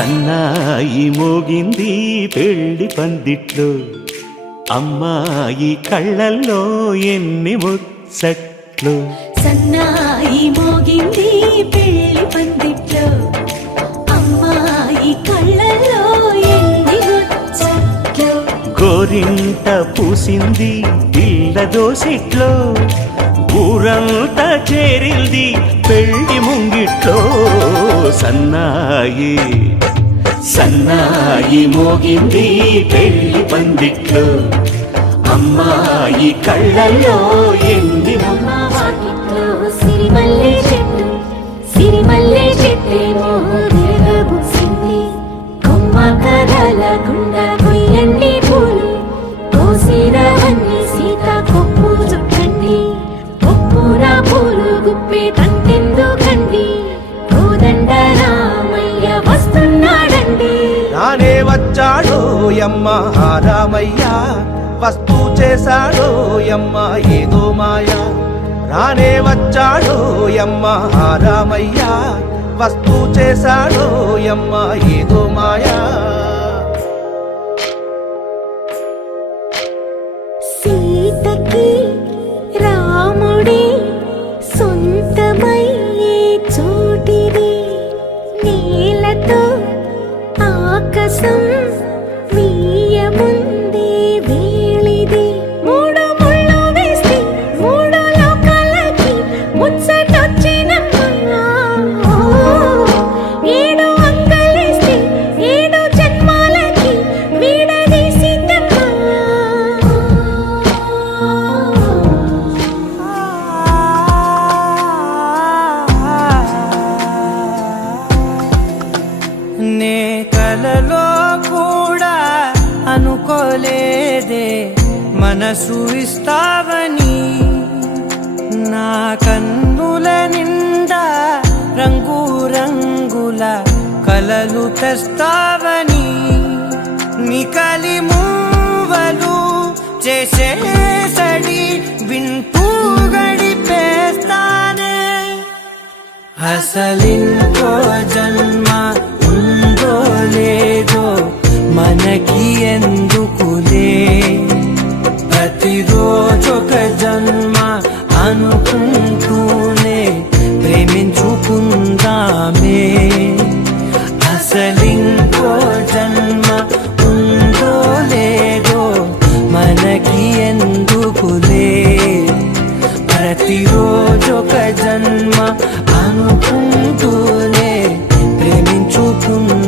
సన్నాయి మోగింది పెళ్లి పందిట్లో, అమ్మాయి కళ్ళల్లో ఎన్ని ముచ్చట్లు. సన్నాయి మోగింది పెళ్లి పందిట్లో, అమ్మాయి కళ్ళల్లో ఎన్ని ముచ్చట్లు. గోరింట పూసింది పిల్ల దోసిట్లో, ఊరంతా చేరింది పెళ్లి ముంగిట్లో. సన్నాయి సన్నాయి మోగింది పెళ్లి పందిట్లో, అమ్మాయి కళ్ళల్లో ఎన్ని వాకిట్లో సిరిమల్లె చెట్టు, సిరిమల్లె చెట్టేమో తిరగబూసింది. కొమ్మ కదలకుండా కొయ్యండి పూలు, కోసిరవన్నీ సీత కొప్పు చుట్టండి. కొప్పున పూలు గుప్పే తంతెందుకండి, కోదండ రామయ్య వస్తున్నాడండి. నానే వచ్చాడో యమ్మ రామయ్య, వస్తూ చేశాడో యమ్మ ఏదో మాయ. రానే వచ్చాడో యమ్మ రామయ్య, వస్తూ చేశాడో యమ్మ ఏదో మాయా. సీతకి రాముడే సొంతమయ్యే చోటిది, నేలతో ఆకాశం వీయముందే వేళిది. మూడు ముళ్ళు వేస్తే మూడు లోకాలకి ముచ్చటొచ్చినమ్మా. ఏడు అంకలేస్తే ఏడు జన్మాలకి వీడదీసిద్దమ్మా. నే కలలో కూడా అనుకోలేదే మనసు ఇస్తావని, నా కన్నుల నిండా రంగు రంగుల కలలు తెస్తావని. నికలి మూవలు చేసేసడి వింటూ గడిపేస్తానే. అసలింకో జన్మ ఉందో లేదో మనకి ఎందుకులే, ప్రతిరోజొక జన్మ అనుకుంటూనే ప్రేమించుకుందామే. అసలింకో జన్మ ఉందో లేదో మనకి ఎందుకులే, ప్రతిరోజొక జన్మ అనుకుంటూనే ప్రేమించుకుందామే.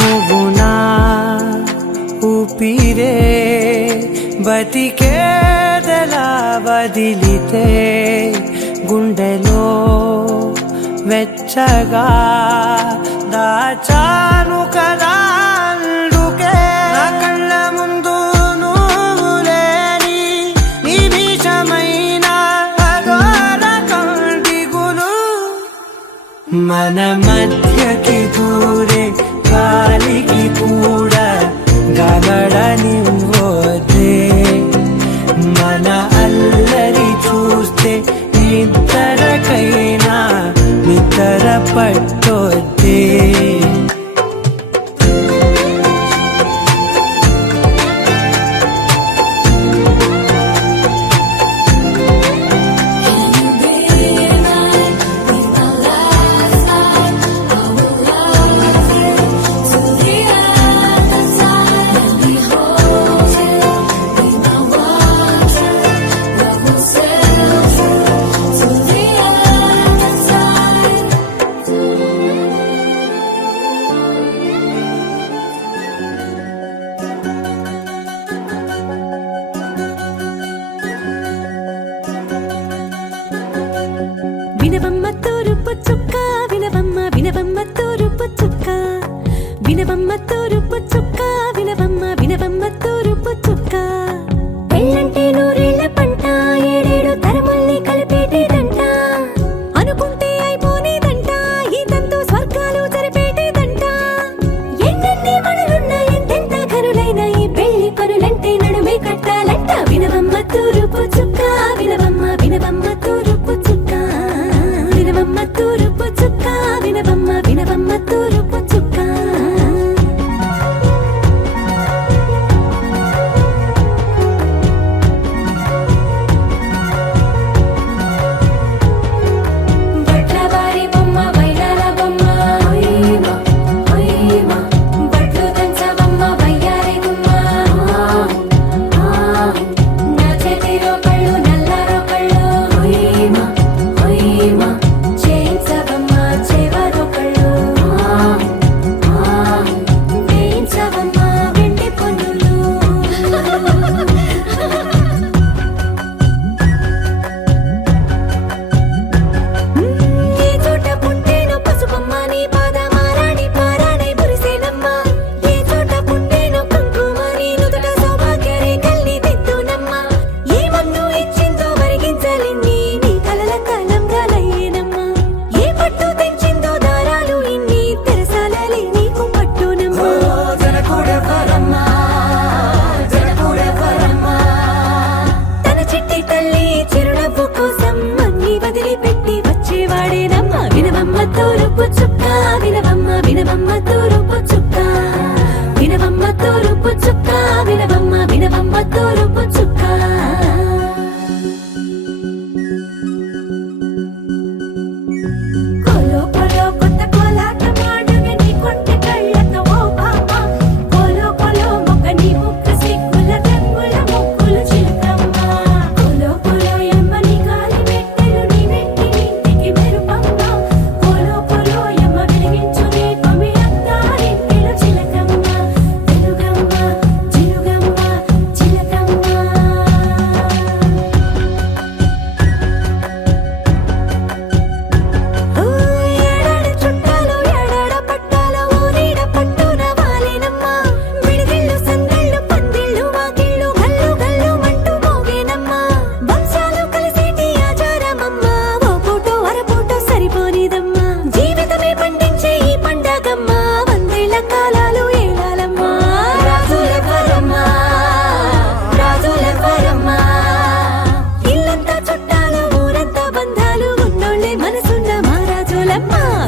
నువ్వు నా ఊపిరే బతికేదలా వదిలితే, గుండెలో వెచ్చగా దాచాను కదా అందుకే. నా కళ్ళ ముందు నువ్వు లేని నిమిషమైన అఘోర కంటిగులు, మన మధ్యకి దూరే గాలికి కూడా గగడనివ్వొద్దే. మన అల్లరి చూస్తే నిద్రకైనా నిద్ర పట్టొద్దే. వినవమ్మ తూరుపు చుక్క, వినవమ్మ వినవమ్మ తూరుపు చుక్క, వినవమ్మ తూరుపు చుక్క.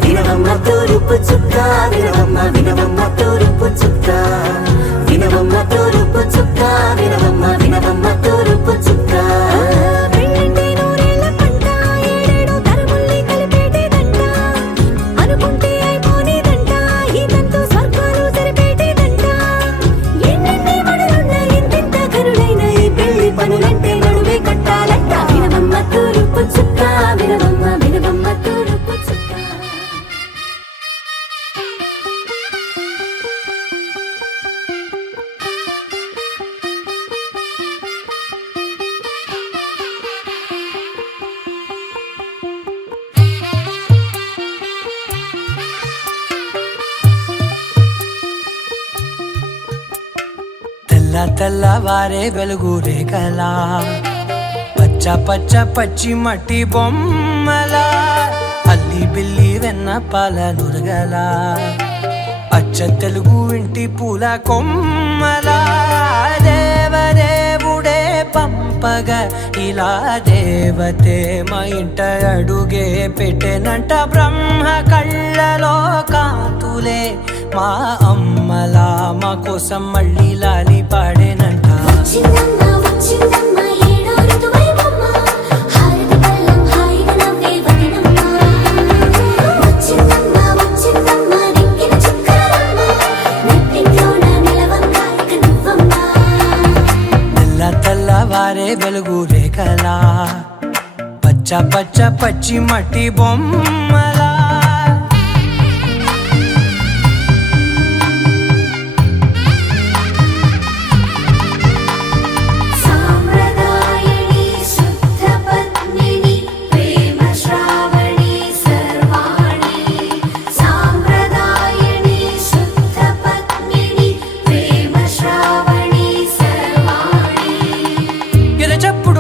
వినవమ్మ తూరుపు చుక్క వినవమ్మ తూరుపు చుక్క వినవమ్మ వినవమ్మ తూరుపు చుక్క తెల్లవారే వెలుగు రేఖలా పచ్చ పచ్చ పచ్చి మట్టి బొమ్మలా అల్లి బిల్లి వెన్న పాల నురగలా అచ్చ తెలుగు ఇంటి పూల కొమ్మలా దేవదేవుడే పంపగా ఇలా దేవతే మా ఇంట అడుగే పెట్టెనంట బ్రహ్మ కళ్ళలో కాంతులే మా అమ్మలా మా కోసం మళ్ళీ లాలి పాడేనంట తెల్లవారే వెలుగు రేఖలా పచ్చ పచ్చ పచ్చి మట్టి బొమ్మలా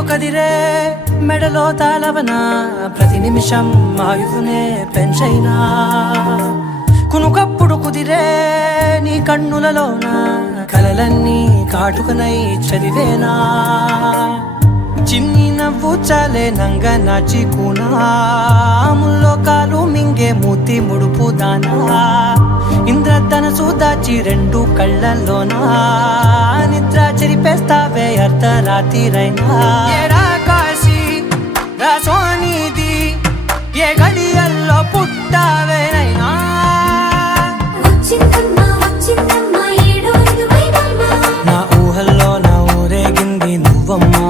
కదిరే మెడలో తాళవన ప్రతి నిమిషం ఆయువునే పెంచైనా కునుకప్పుడు కుదిరే నీ కన్నులలోన కలలన్నీ కాటుకనై చదివేనా చిన్ని నవ్వు చాలే నంగ నాచి కూనాముల్లో కాలు మింగే మూతి ముడుపు దానా ఇంద్రధనసు దాచి రెండు కళ్ళల్లోనా నిద్ర చెరిపేస్తావే అర్ధరాత్రిరైనా ఏరా కాశీ రా సోనిది ఏ గడియల్లో పుట్టావేనైనా వచ్చిందమ్మా వచ్చిందమ్మా ఏడో ఇరువైవమ్మా నా ఊహల్లో నా ఊరేగింది నువ్వమ్మా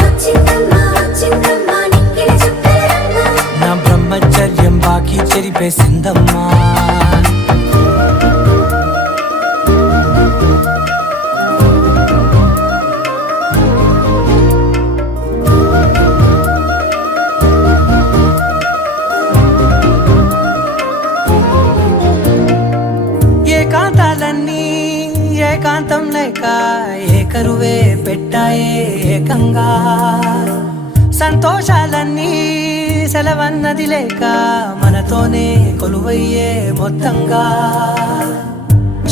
వచ్చిందమ్మా వచ్చిందమ్మా నిక్కిన చుక్కలమ్మా నా బ్రహ్మచర్యం బాకీ చెరిపేసిందమ్మా ఏకాంతాలన్నీ ఏకాంతం లేక ఏకరువే పెట్టాయే ఏకంగా సంతోషాలన్నీ సెలవన్నది లేక మనతోనే కొలువయ్యే మొత్తంగా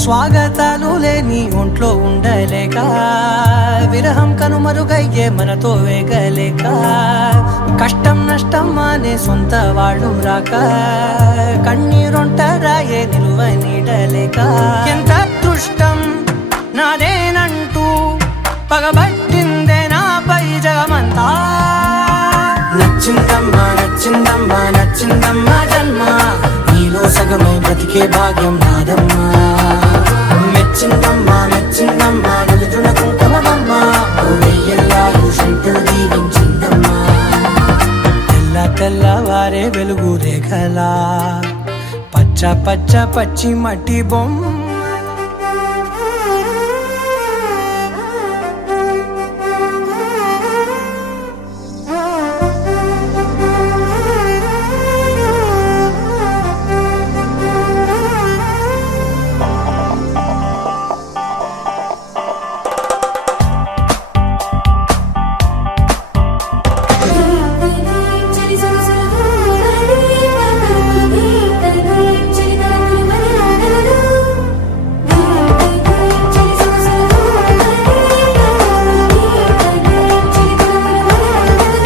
స్వాగతాలు లేని ఒంట్లో ఉండలేక విరహం కనుమరుగయ్యే మనతో వేగలేక కష్టం నష్టం అనే సొంత వాళ్ళు రాక కన్నీరొంటరాయే నిలువ నీడలేక ఎంత అదృష్టం నాదేనంటూ పగబట్టిందే నాపై జగమంతా నచ్చిందమ్మా నచ్చిందమ్మా నచ్చిందమ్మా జన్మ నీలో సగమై బ్రతికే భాగ్యం నాదమ్మా మెచ్చిందమ్మా మెచ్చిందమ్మా నుదుటిన కుంకుమమ్మా వెయ్యల్లాలు శంకరు దీవించిందమ్మా తెల్ల తెల్లవారే వెలుగు రేఖలా పచ్చ పచ్చ పచ్చి మట్టి బొమ్మ చలి సొగసులు చలి తలపులు మలయాడలు చలి సొగసులు చలి తలపులు మలయాడలు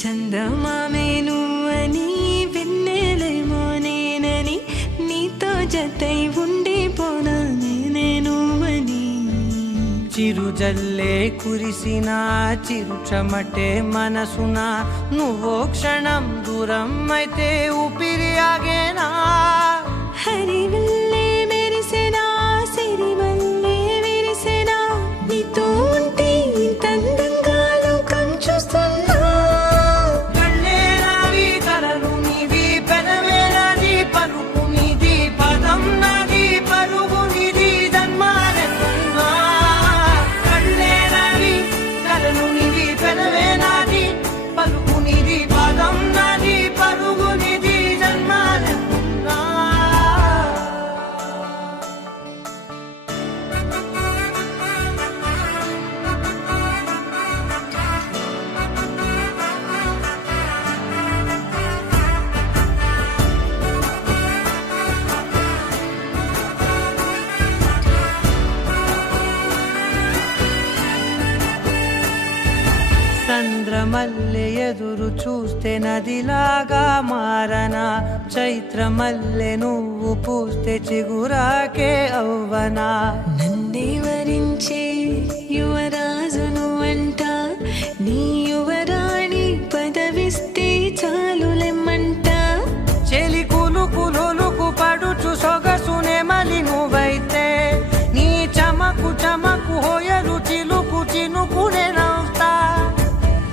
చందమామే నువ్వని వెన్నెలేమో నేనని నీతో జతై ఉండిపోనా నేనే నువ్వని చిరుజల్లే కురిసిన చిరు చెమటే మనసున నువ్వో క్షణం దూరం అయితే ఊపిరి ఆగేనా హరివల్లే మెరిసెనా సిరివల్లే విరిసెనా నీతో ఉంటే ఇంత అందంగా లోకం చూస్తున్నా కళ్ళే నావి కలలు నీవి పెదవే నాది పలుకు నీది పదం నాది పలుగు నీది జన్మాలెన్నున్నా కళ్ళే నావి కలలు నీవి పెదవే నాది పలుకు నీది పదం నాది పలుగు నీది జన్మాలెన్నున్నా చంద్రమల్లె ఎదురు చూస్తే నదిలాగా మారనా చైత్రమల్లె నువ్వు పూస్తే చిగురాకే అవ్వనా నన్నే వరించే యువరాజును అంట నీ యువరాణి పదవిస్తే చాలులెమ్మంట చెలి కులుకు పడుచు సొగసునే మలి నువ్వైతే నీ చమకు చమకు హోయలు చిలుకు చినుకునే నవ్వుతా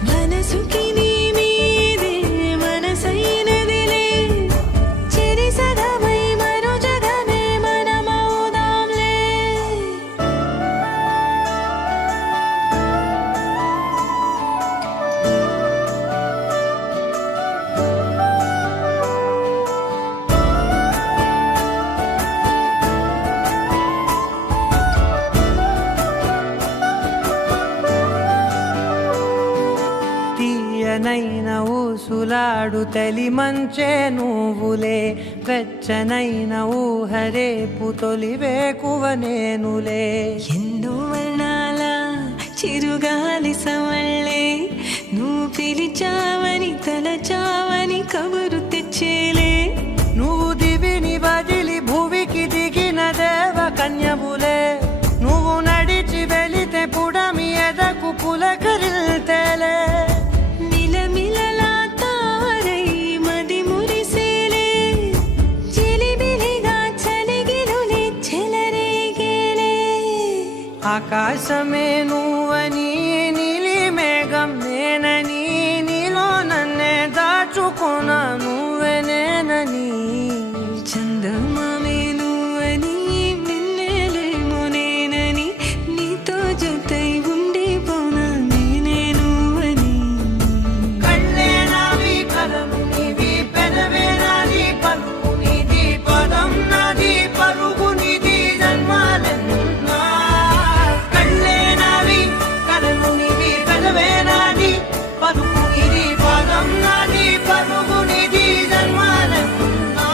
మనసుకి నీ మీదే మనసైనదిలే చెరి సగమై మరో జగమే మనమవుదాంలే తీయనైన ఊసులాడు తలి మంచే నువ్వులే వెచ్చనైన ఊహరేపు తొలి వేకువ నేనులే ఎన్నో వర్ణాల చిరుగాలి సవళ్ళే నువ్వు పిలిచావని తలచావని కబురు తెచ్చేలే నువ్వు దివిని వదిలి భూమికి దిగిన దేవ కన్యవులే నువ్వు నడిచి వెళితే పుడమి ఎదకు పులకరిల్తేలే మిలమిలలా తారై మది మురిసేలే చిలిబిలిగా చలిగిలులే చెలరేగేలే ఆకాశమే నువ్వని నీలి మేఘం నేనని నీలో నన్నే దాచుకున్నా నువ్వే నేనని చందమామే నువ్వని వెన్నెలేమో నేనని నీతో జతై ఉండిపోనా నేనే నువ్వని కళ్ళే నావి కలలు నీవి పెదవే నాది పలుకు నీది పదం నాది పలుగు నీది జన్మాలెన్నున్నా కళ్ళే నావి కలలు నీవి పెదవే నాది పలుకు నీది పదం నాది పలుగు నీది జన్మాలెన్నున్నా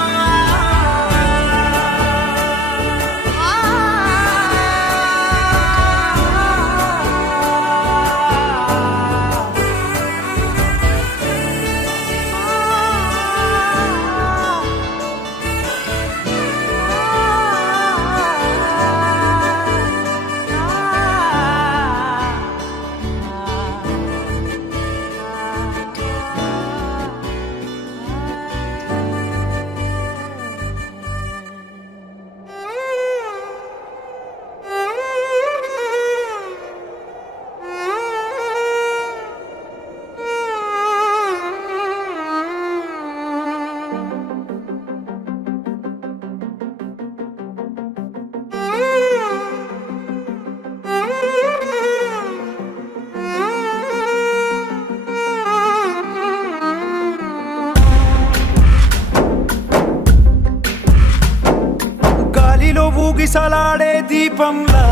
గాలిలో ఊగిసలాడే దీపంలా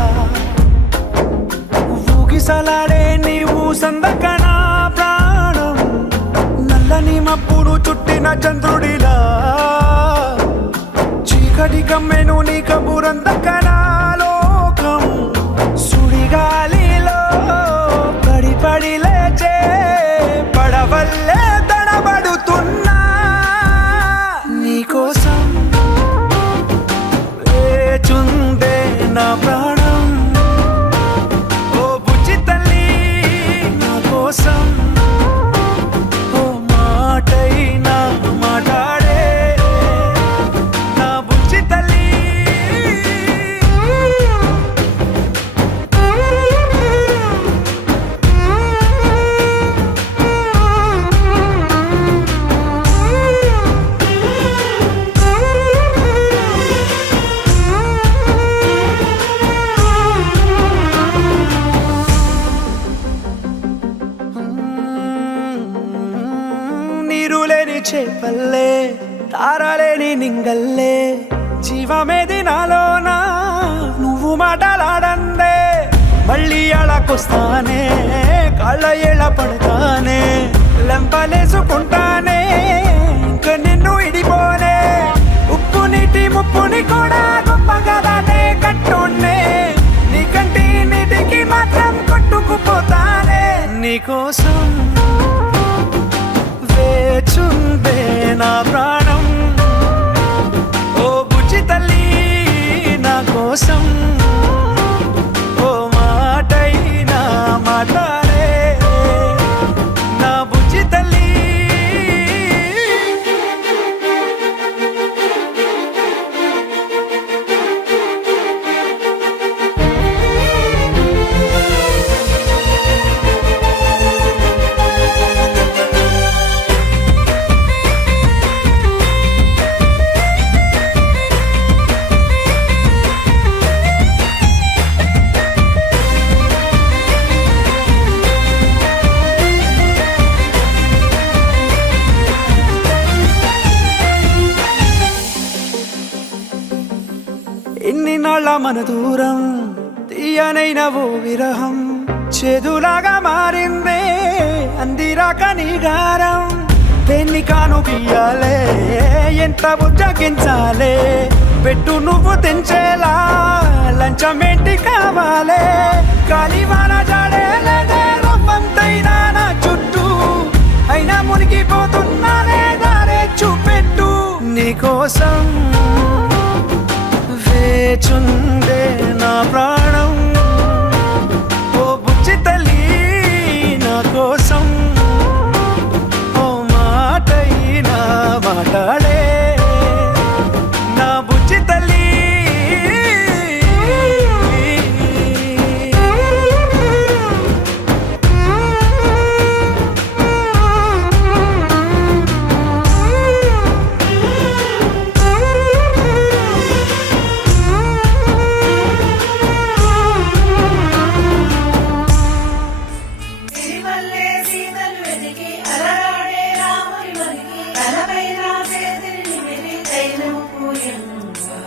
ఊగిసలాడే నీవు సందకన ప్రాణం నల్లని మబ్బును చుట్టిన చంద్రుడిలా చీకటి కమ్మెను నీ కబురందకన లోకం సుడిగాలిలో పడి పడి లేచే పడవల్లే చేపల్లే తారలేని నింగల్లే జీవమేది నాలోనా నువ్వు మాటలాడందే మళ్ళీ అళకొస్తానే కాళ్ళ ఏళ్ళ పడతానే లెంపలేసుకుంటానే ఇంక నిన్ను ఇడిపోనే ఉప్పు నీటి ముప్పుని కూడా గొప్పగా దానే కట్టునే నీ కంటి నీటికి మాత్రం కొట్టుకుపోతానే నీకోసం వేచుందే నా ప్రాణం ఓ బుజ్జి తల్లి నా కోసం ఓ మాటైనా మాట్లాడే నా బుజ్జి తల్లి ఎన్ని నాళ్ళ మన దూరం తీయనైన ఓ విరహం చేదులాగా మారిందే అందిరాక నీ గారం పెన్ని కాను బియ్యాలే ఎంత బుజ్జగించాలే పెట్టు నువ్వు తెంచేలా లంచమేంటి కావాలే కాలివాన జాడేలేదే రవ్వంతైనా నా చుట్టూ అయినా మునిగిపోతున్నానే దారే చూపెట్టు నీకోసం వేచుందే నా ప్రాణం ఓ బుజ్జి తల్లి నా కోసం ఓ మాటైనా మాట్లాడే నా బుజ్జి తల్లి సిరిమల్లె సీతలు వెతికి అలరాడే రాముని మరికి తలపైన చేతిని నిమిరి తైలం పూయంగా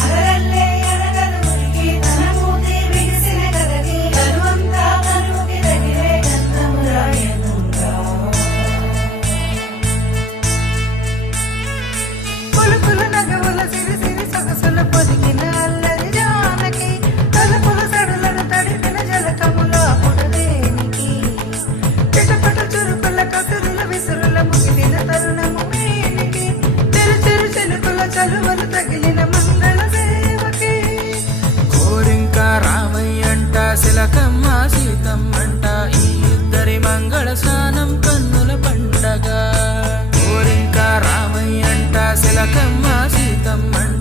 అలరల్లే ఎనగలు మురికి తన మూతి బిగిసిన కదకి కనువంతా కనుకి తగిలే గంధము రాయనుగా పులుపుల నగవుల సిరి సిరి సొగసుల పొదిగిన అల్లరి జానకి తలుపుల సడులను తడిపిన జలకములో పుడదేనికి చిటపట చురుకుల కసురుల విసురుల ముగిలిన తరుణము మేనికి చిరు చిరు చిలుకుల చలువలు తగిలిన మంగళ సేవకి కోరింక రామయ్యంట శిలకమ్మ సీతమ్మంట ఈ ఇద్దరి మంగళ స్నానం కన్నుల పండగ కోరింక రామయ్యంట శిలకమ్మ సీతమ్మంట